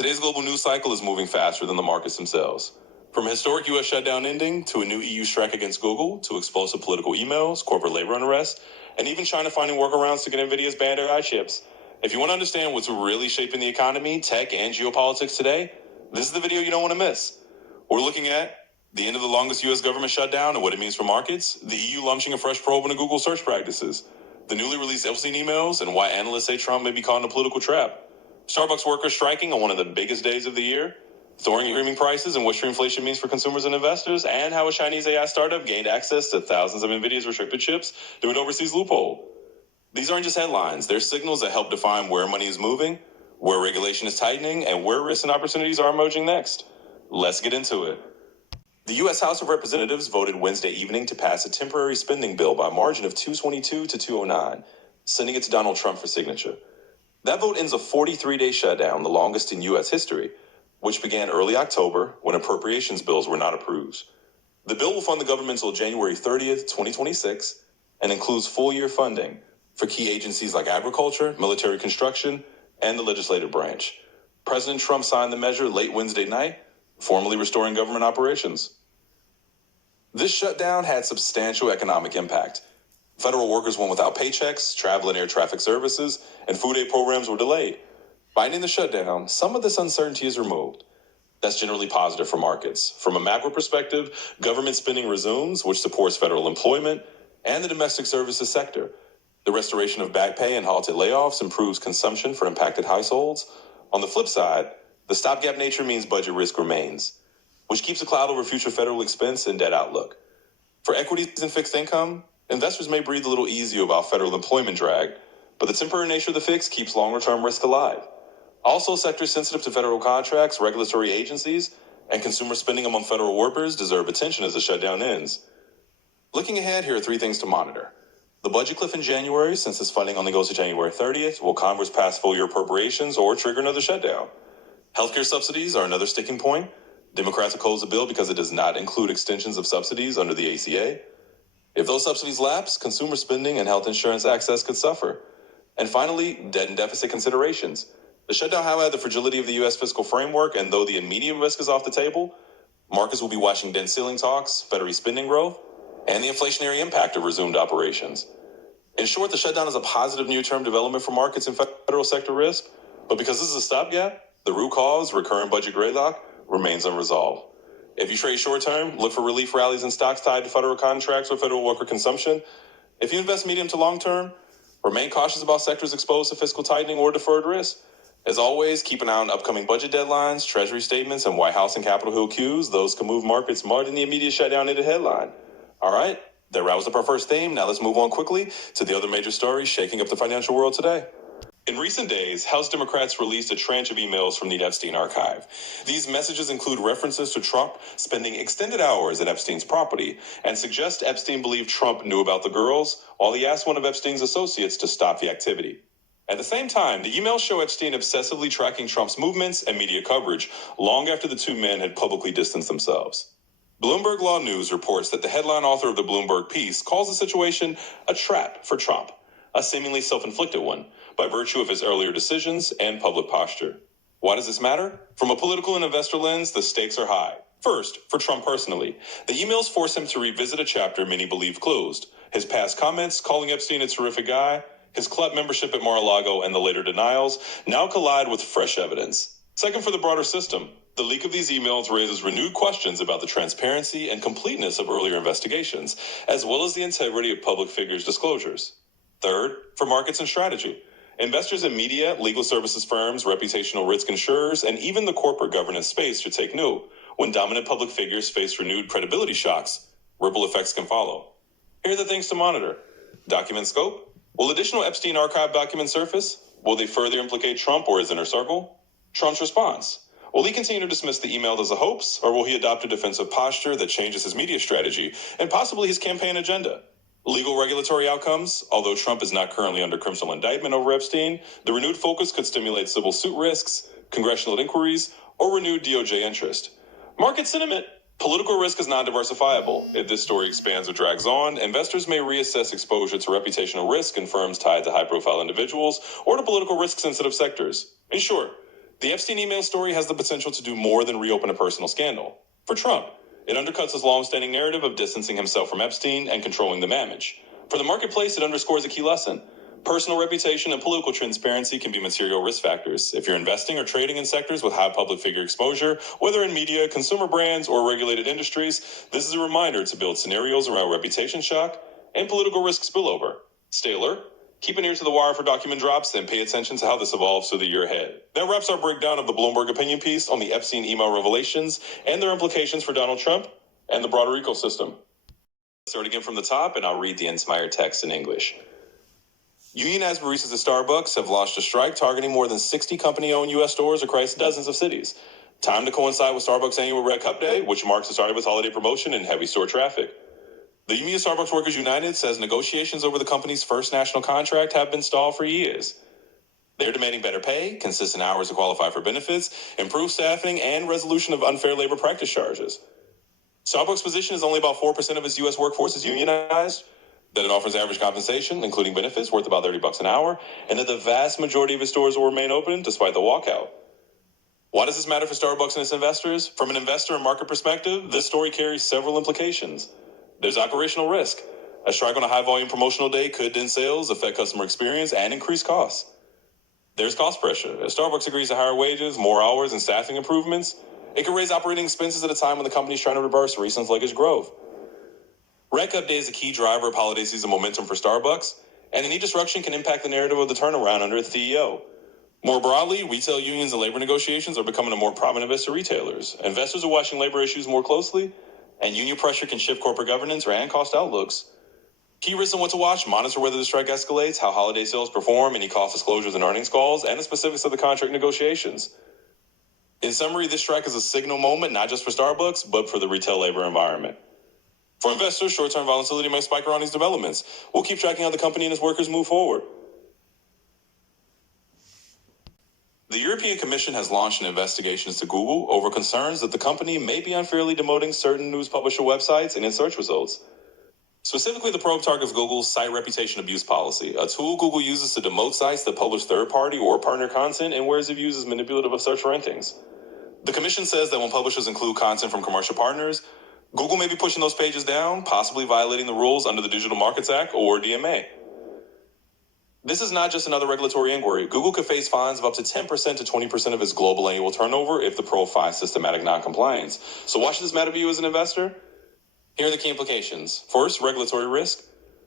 Today's global news cycle is moving faster than the markets themselves. From a historic U.S. shutdown ending to a new EU strike against Google to explosive political emails, corporate labor unrest, and even China finding workarounds to get Nvidia's banned AI chips. If you want to understand what's really shaping the economy, tech, and geopolitics today, this is the video you don't want to miss. We're looking at the end of the longest U.S. government shutdown and what it means for markets, the EU launching a fresh probe into Google search practices, the newly released Epstein emails, and why analysts say Trump may be caught in a political trap, Starbucks workers striking on one of the biggest days of the year, soaring streaming prices and what Streamflation means for consumers and investors, and how a Chinese AI startup gained access to thousands of Nvidia's restricted chips through an overseas loophole. These aren't just headlines. They're signals that help define where money is moving, where regulation is tightening, and where risks and opportunities are emerging next. Let's get into it. The U.S. House of Representatives voted Wednesday evening to pass a temporary spending bill by a margin of 222 to 209, sending it to Donald Trump for signature. That vote ends a 43-day shutdown, the longest in U.S. history, which began early October when appropriations bills were not approved. The bill will fund the government until January 30th, 2026, and includes full-year funding for key agencies like agriculture, military construction, and the legislative branch. President Trump signed the measure late Wednesday night, formally restoring government operations. This shutdown had substantial economic impact. Federal workers went without paychecks, travel and air traffic services, and food aid programs were delayed. By ending the shutdown, some of this uncertainty is removed. That's generally positive for markets. From a macro perspective, government spending resumes, which supports federal employment and the domestic services sector. The restoration of back pay and halted layoffs improves consumption for impacted households. On the flip side, the stopgap nature means budget risk remains, which keeps a cloud over future federal expense and debt outlook. For equities and fixed income, investors may breathe a little easier about federal employment drag, but the temporary nature of the fix keeps longer-term risk alive. Also, sectors sensitive to federal contracts, regulatory agencies, and consumer spending among federal workers deserve attention as the shutdown ends. Looking ahead, here are 3 things to monitor. The budget cliff in January, since this funding only goes to January 30th, will Congress pass full-year appropriations or trigger another shutdown? Healthcare subsidies are another sticking point. Democrats oppose the bill because it does not include extensions of subsidies under the ACA. If those subsidies lapse, consumer spending and health insurance access could suffer. And finally, debt and deficit considerations. The shutdown highlighted the fragility of the U.S. fiscal framework, and though the immediate risk is off the table, markets will be watching debt ceiling talks, federal spending growth, and the inflationary impact of resumed operations. In short, the shutdown is a positive near-term development for markets and federal sector risk, but because this is a stopgap, the root cause, recurrent budget gridlock, remains unresolved. If you trade short-term, look for relief rallies in stocks tied to federal contracts or federal worker consumption. If you invest medium to long-term, remain cautious about sectors exposed to fiscal tightening or deferred risk. As always, keep an eye on upcoming budget deadlines, Treasury statements, and White House and Capitol Hill cues. Those can move markets more than the immediate shutdown ended headline. All right, that wraps up our first theme. Now let's move on quickly to the other major stories shaking up the financial world today. In recent days, House Democrats released a tranche of emails from the Epstein archive. These messages include references to Trump spending extended hours at Epstein's property and suggest Epstein believed Trump knew about the girls while he asked one of Epstein's associates to stop the activity. At the same time, the emails show Epstein obsessively tracking Trump's movements and media coverage long after the 2 men had publicly distanced themselves. Bloomberg Law News reports that the headline author of the Bloomberg piece calls the situation a trap for Trump, a seemingly self-inflicted one, by virtue of his earlier decisions and public posture. Why does this matter? From a political and investor lens, the stakes are high. First, for Trump personally, the emails force him to revisit a chapter many believe closed. His past comments calling Epstein a terrific guy, his club membership at Mar-a-Lago, and the later denials now collide with fresh evidence. Second, for the broader system, the leak of these emails raises renewed questions about the transparency and completeness of earlier investigations, as well as the integrity of public figures' disclosures. Third, for markets and strategy. Investors in media, legal services firms, reputational risk insurers, and even the corporate governance space should take note. When dominant public figures face renewed credibility shocks, ripple effects can follow. Here are the things to monitor. Document scope. Will additional Epstein archive documents surface? Will they further implicate Trump or his inner circle? Trump's response. Will he continue to dismiss the email as a hoax, or will he adopt a defensive posture that changes his media strategy and possibly his campaign agenda? Legal regulatory outcomes. Although Trump is not currently under criminal indictment over Epstein, the renewed focus could stimulate civil suit risks, congressional inquiries, or renewed DOJ interest. Market sentiment. Political risk is non-diversifiable. If this story expands or drags on, investors may reassess exposure to reputational risk in firms tied to high-profile individuals or to political risk-sensitive sectors. In short, The Epstein email story has the potential to do more than reopen a personal scandal. For Trump, it undercuts his long-standing narrative of distancing himself from Epstein and controlling the damage. For the marketplace, it underscores a key lesson. Personal reputation and political transparency can be material risk factors. If you're investing or trading in sectors with high public figure exposure, whether in media, consumer brands, or regulated industries, this is a reminder to build scenarios around reputation shock and political risk spillover. Stay alert, keep an ear to the wire for document drops, and pay attention to how this evolves through the year ahead. That wraps our breakdown of the Bloomberg opinion piece on the Epstein email revelations and their implications for Donald Trump and the broader ecosystem. Let's start again from the top, and I'll read the entire text in English. Unionized baristas at Starbucks have launched a strike targeting more than 60 company-owned U.S. stores across dozens of cities. Time to coincide with Starbucks' annual Red Cup Day, which marks the start of its holiday promotion and heavy store traffic. The Union of Starbucks Workers United says negotiations over the company's first national contract have been stalled for years. They're demanding better pay, consistent hours to qualify for benefits, improved staffing, and resolution of unfair labor practice charges. Starbucks' position is only about 4% of its U.S. workforce is unionized, that it offers average compensation, including benefits, worth about $30 an hour, and that the vast majority of its stores will remain open despite the walkout. Why does this matter for Starbucks and its investors? From an investor and market perspective, this story carries several implications. There's operational risk. A strike on a high-volume promotional day could dent sales, affect customer experience, and increase costs. There's cost pressure. As Starbucks agrees to higher wages, more hours, and staffing improvements, it could raise operating expenses at a time when the company is trying to reverse recent sluggish growth. Red Cup Day is a key driver of holiday season momentum for Starbucks, and any disruption can impact the narrative of the turnaround under its CEO. More broadly, retail unions and labor negotiations are becoming a more prominent risk to retailers. Investors are watching labor issues more closely, and union pressure can shift corporate governance and cost outlooks. Key risks and what to watch: monitor whether the strike escalates, how holiday sales perform, any cost disclosures and earnings calls, and the specifics of the contract negotiations. In summary, this strike is a signal moment, not just for Starbucks, but for the retail labor environment. For investors, short-term volatility may spike around these developments. We'll keep tracking how the company and its workers move forward. The European Commission has launched an investigation into Google over concerns that the company may be unfairly demoting certain news publisher websites in its search results. Specifically, the probe targets Google's site reputation abuse policy, a tool Google uses to demote sites that publish third-party or partner content and where it's used as manipulative of search rankings. The Commission says that when publishers include content from commercial partners, Google may be pushing those pages down, possibly violating the rules under the Digital Markets Act or DMA. This is not just another regulatory inquiry. Google could face fines of up to 10% to 20% of its global annual turnover if the probe finds systematic noncompliance. So why should this matter to you as an investor? Here are the key implications. First, regulatory risk.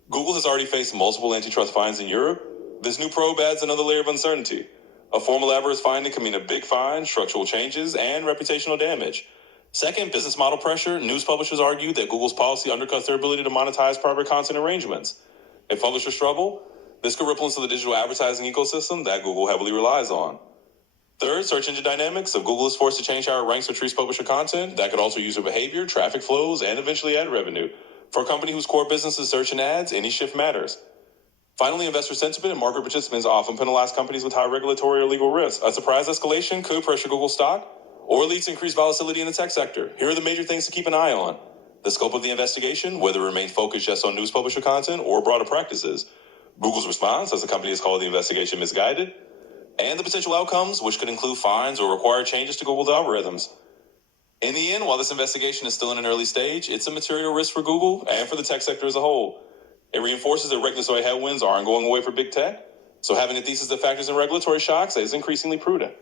Google has already faced multiple antitrust fines in Europe. This new probe adds another layer of uncertainty. A formal adverse finding can mean a big fine, structural changes, and reputational damage. Second, business model pressure. News publishers argue that Google's policy undercuts their ability to monetize private content arrangements. If publishers struggle, this could ripple into the digital advertising ecosystem that Google heavily relies on. Third, search engine dynamics. If Google is forced to change how it ranks or treats publisher content, that could alter user behavior, traffic flows, and eventually ad revenue. For a company whose core business is search and ads, any shift matters. Finally, investor sentiment and market participants often penalize companies with high regulatory or legal risk. A surprise escalation could pressure Google stock or lead to increased volatility in the tech sector. Here are the major things to keep an eye on: the scope of the investigation, whether it remains focused just on news publisher content or broader practices; Google's response, as the company has called the investigation misguided; and the potential outcomes, which could include fines or require changes to Google's algorithms. In the end, while this investigation is still in an early stage, it's a material risk for Google and for the tech sector as a whole. It reinforces that regulatory headwinds aren't going away for big tech, so having a thesis that factors in regulatory shocks is increasingly prudent.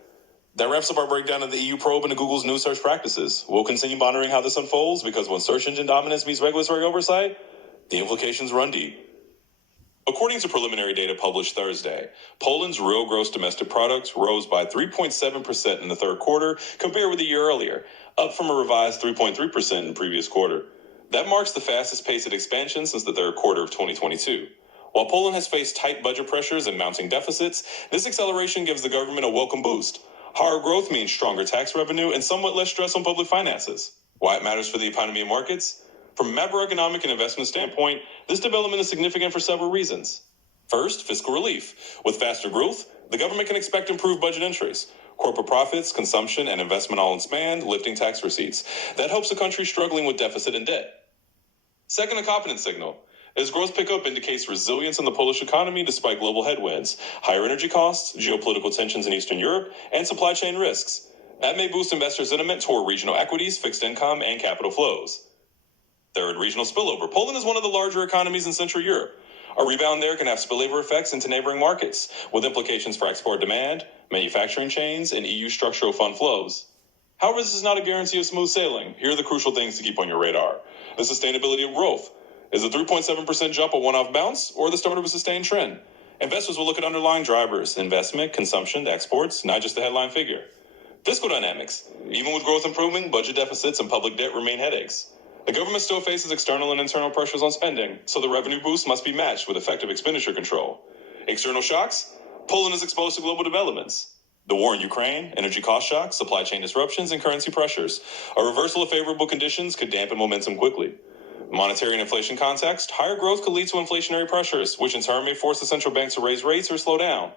That wraps up our breakdown of the EU probe into Google's new search practices. We'll continue monitoring how this unfolds, because when search engine dominance meets regulatory oversight, the implications run deep. According to preliminary data published Thursday, Poland's real gross domestic product rose by 3.7% in the third quarter compared with a year earlier, up from a revised 3.3% in the previous quarter. That marks the fastest pace of expansion since the third quarter of 2022. While Poland has faced tight budget pressures and mounting deficits, this acceleration gives the government a welcome boost. Higher growth means stronger tax revenue and somewhat less stress on public finances. Why it matters for the economy and markets? From a macroeconomic and investment standpoint, this development is significant for several reasons. First, fiscal relief. With faster growth, the government can expect improved budget entries, corporate profits, consumption, and investment all expand, lifting tax receipts. That helps a country struggling with deficit and debt. Second, a confidence signal. As growth pickup indicates resilience in the Polish economy despite global headwinds, higher energy costs, geopolitical tensions in Eastern Europe, and supply chain risks. That may boost investor sentiment toward regional equities, fixed income, and capital flows. Third, regional spillover. Poland is one of the larger economies in Central Europe. A rebound there can have spillover effects into neighboring markets, with implications for export demand, manufacturing chains, and EU structural fund flows. However, this is not a guarantee of smooth sailing. Here are the crucial things to keep on your radar. The sustainability of growth. Is the 3.7% jump a one-off bounce or the start of a sustained trend? Investors will look at underlying drivers, investment, consumption, exports, not just the headline figure. Fiscal dynamics. Even with growth improving, budget deficits and public debt remain headaches. The government still faces external and internal pressures on spending, so the revenue boost must be matched with effective expenditure control. External shocks. Poland is exposed to global developments. The war in Ukraine, energy cost shocks, supply chain disruptions, and currency pressures. A reversal of favorable conditions could dampen momentum quickly. Monetary and inflation context, higher growth could lead to inflationary pressures, which in turn may force the central bank to raise rates or slow down.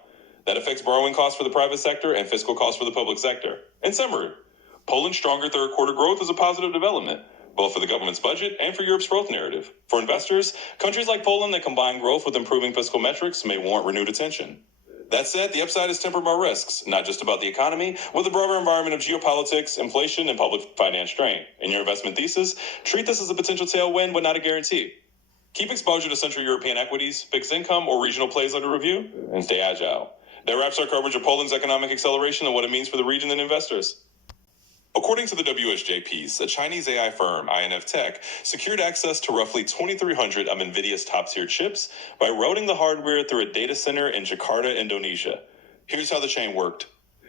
That affects borrowing costs for the private sector and fiscal costs for the public sector. In summary, Poland's stronger third quarter growth is a positive development, both for the government's budget and for Europe's growth narrative. For investors, countries like Poland that combine growth with improving fiscal metrics may warrant renewed attention. That said, the upside is tempered by risks, not just about the economy, with the broader environment of geopolitics, inflation, and public finance strain. In your investment thesis, treat this as a potential tailwind, but not a guarantee. Keep exposure to Central European equities, fixed income, or regional plays under review, and stay agile. That wraps our coverage of Poland's economic acceleration and what it means for the region and investors. According to the WSJ piece, a Chinese AI firm, INF Tech, secured access to roughly 2,300 of Nvidia's top-tier chips by routing the hardware through a data center in Jakarta, Indonesia. Here's how the chain worked.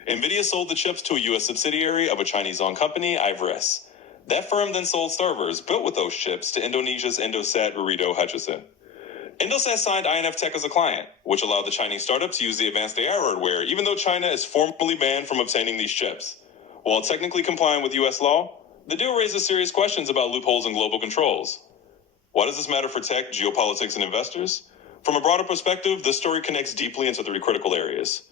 Nvidia sold the chips to a U.S. subsidiary of a Chinese-owned company, Ivoris. That firm then sold servers built with those chips to Indonesia's Indosat Ooredoo Hutchison. Indosat signed INF Tech as a client, which allowed the Chinese startup to use the advanced AI hardware, even though China is formally banned from obtaining these chips. While technically complying with U.S. law, the deal raises serious questions about loopholes and global controls. Why does this matter for tech, geopolitics, and investors? From a broader perspective, this story connects deeply into three critical areas.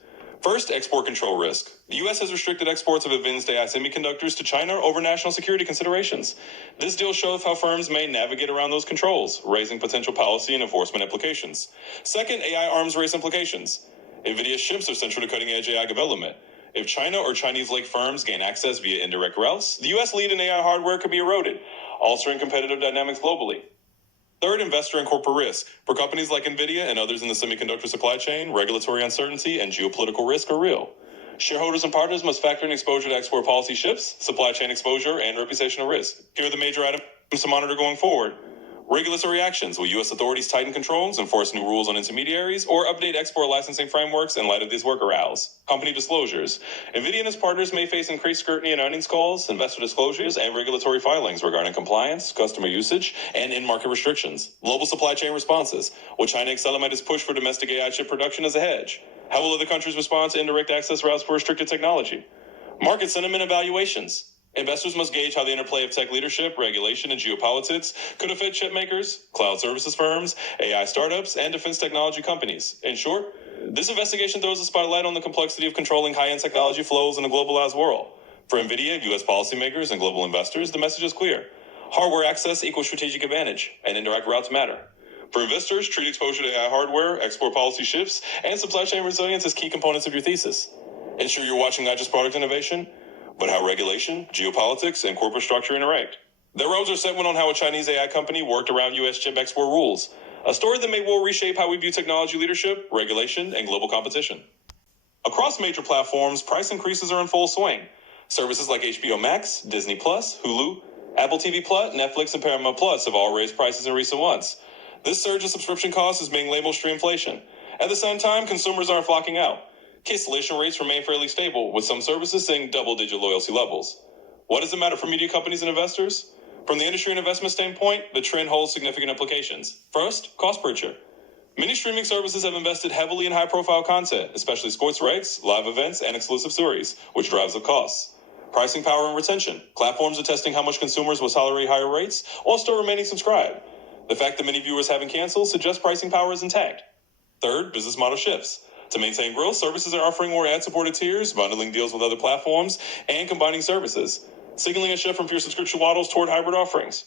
First, export control risk. The U.S. has restricted exports of advanced AI semiconductors to China over national security considerations. This deal shows how firms may navigate around those controls, raising potential policy and enforcement implications. Second, AI arms race implications. Nvidia's chips are central to cutting-edge AI development. If China or Chinese-like firms gain access via indirect routes, the U.S. lead in AI hardware could be eroded, altering competitive dynamics globally. Third, investor and corporate risk. For companies like Nvidia and others in the semiconductor supply chain, regulatory uncertainty and geopolitical risk are real. Shareholders and partners must factor in exposure to export policy shifts, supply chain exposure, and reputational risk. Here are the major items to monitor going forward. Regulatory actions. Will U.S. authorities tighten controls, enforce new rules on intermediaries, or update export licensing frameworks in light of these workarounds? Company disclosures. Nvidia and its partners may face increased scrutiny in earnings calls, investor disclosures, and regulatory filings regarding compliance, customer usage, and in-market restrictions. Global supply chain responses. Will China accelerate its push for domestic AI chip production as a hedge? How will other countries respond to indirect access routes for restricted technology? Market sentiment evaluations. Investors must gauge how the interplay of tech leadership, regulation, and geopolitics could affect chip makers, cloud services firms, AI startups, and defense technology companies. In short, this investigation throws a spotlight on the complexity of controlling high-end technology flows in a globalized world. For NVIDIA, U.S. policymakers, and global investors, the message is clear. Hardware access equals strategic advantage, and indirect routes matter. For investors, treat exposure to AI hardware, export policy shifts, and supply chain resilience as key components of your thesis. Ensure you're watching not just product innovation, but how regulation, geopolitics, and corporate structure interact. Their roles are set on how a Chinese AI company worked around U.S. chip export rules, a story that may well reshape how we view technology leadership, regulation, and global competition. Across major platforms, price increases are in full swing. Services like HBO Max, Disney+, Hulu, Apple TV+, Netflix, and Paramount Plus have all raised prices in recent months. This surge in subscription costs is being labeled streamflation. At the same time, consumers aren't flocking out. Cancellation rates remain fairly stable, with some services seeing double-digit loyalty levels. What does it matter for media companies and investors? From the industry and investment standpoint, the trend holds significant implications. First, cost pressure. Many streaming services have invested heavily in high-profile content, especially sports rights, live events, and exclusive stories, which drives up costs. Pricing power and retention. Platforms are testing how much consumers will tolerate higher rates while still remaining subscribed. The fact that many viewers haven't canceled suggests pricing power is intact. Third, business model shifts. To maintain growth, services are offering more ad-supported tiers, bundling deals with other platforms, and combining services, signaling a shift from pure subscription models toward hybrid offerings.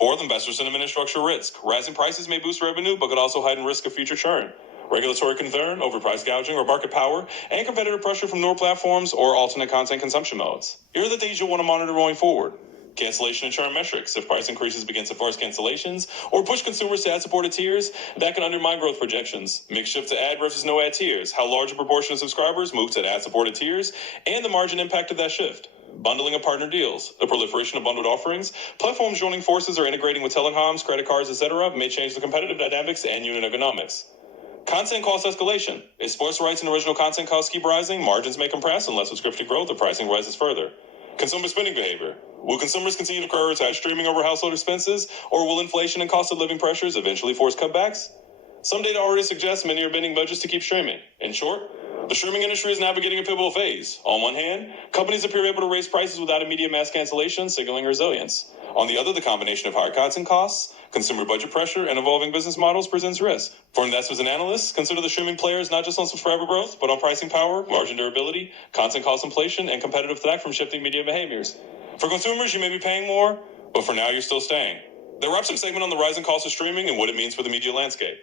Fourth, investor sentiment and structural risk. Rising prices may boost revenue, but could also heighten risk of future churn. Regulatory concern, overpriced gouging or market power, and competitive pressure from newer platforms or alternate content consumption modes. Here are the things you'll want to monitor going forward. Cancellation and churn metrics. If price increases begin to force cancellations or push consumers to ad-supported tiers, that can undermine growth projections. Mix shift to ad versus no ad tiers. How large a proportion of subscribers move to ad-supported tiers, and the margin impact of that shift. Bundling of partner deals. The proliferation of bundled offerings, platforms joining forces or integrating with telecoms, credit cards, etc. may change the competitive dynamics and unit economics. Content cost escalation. If sports rights and original content costs keep rising, margins may compress unless with scripted growth or pricing rises further. Consumer spending behavior. Will consumers continue to prioritize streaming over household expenses, or will inflation and cost of living pressures eventually force cutbacks? Some data already suggests many are bending budgets to keep streaming. In short, the streaming industry is navigating a pivotal phase. On one hand, companies appear able to raise prices without immediate mass cancellation, signaling resilience. On the other, the combination of higher content costs, consumer budget pressure, and evolving business models presents risk. For investors and analysts, consider the streaming players not just on subscriber growth, but on pricing power, margin durability, content cost inflation, and competitive threat from shifting media behaviors. For consumers, you may be paying more, but for now, you're still staying. That wraps up a segment on the rising cost of streaming and what it means for the media landscape.